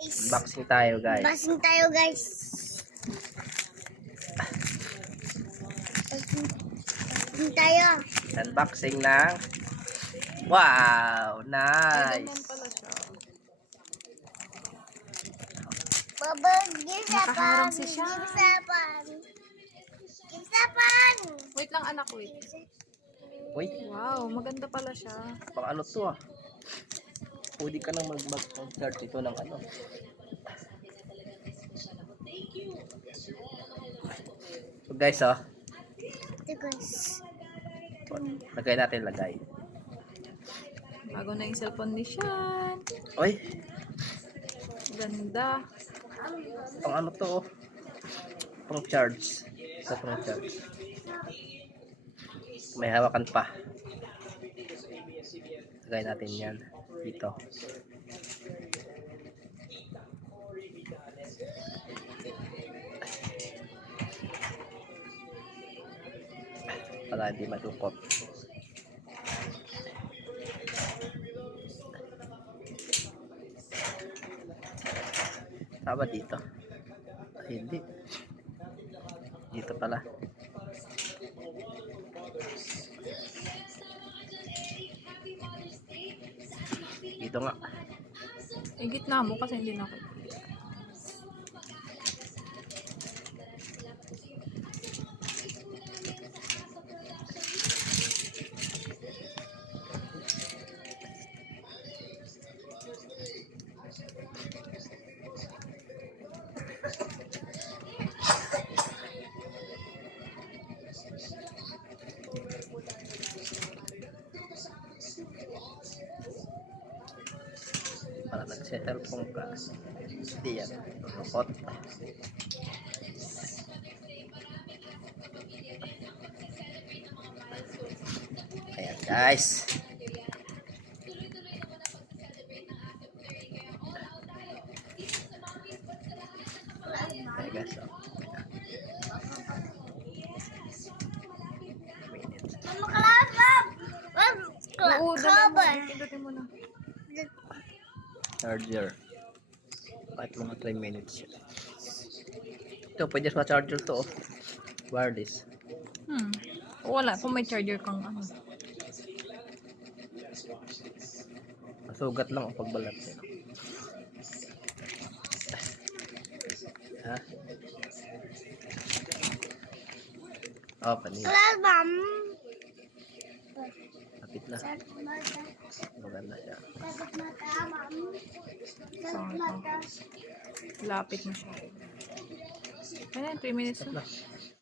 Unboxing tayo, guys. Unboxing tayo, guys. Unboxing tayo. Unboxing ng... Wow! Nice! Gisapan. si Sean. Gisapan. Gisapan. Wait lang anak, wait. Uy, Wow, maganda pala siya. pang ano to ah. Pwede ka nang mag-charge ito ng ano. So guys, oh. Ito, guys. Lagay natin lagay. Bago na yung cellphone ni Sean. Uy, Ganda. pang ano to oh. Pang charge. Ito pang charge. May hawakan pa. Lagay natin yan dito. Para hindi madukot. Tama dito. Ay, hindi. Dito pala. Dito nga. Eh, gitna mo kasi hindi nakita. Para nag-settle phone ka. Hindi yan. Lukot. Ayan guys. Ayan guys. Oh. Oo, dala mo. Pindutin mo na. Charger. Kahit mga 3 minutes. Ito, pwede sa charger to. Oh. Wireless. Wala, kung may charger kang ano. Masugat lang ang pagbalat niya. Ha? Oh, panila. Ma'am. Kapit na. Maganda siya. Sakit mata, ma'am. Sakit Pangit mata. Lapit mo siya. Ayan, 3 minutes na. Na.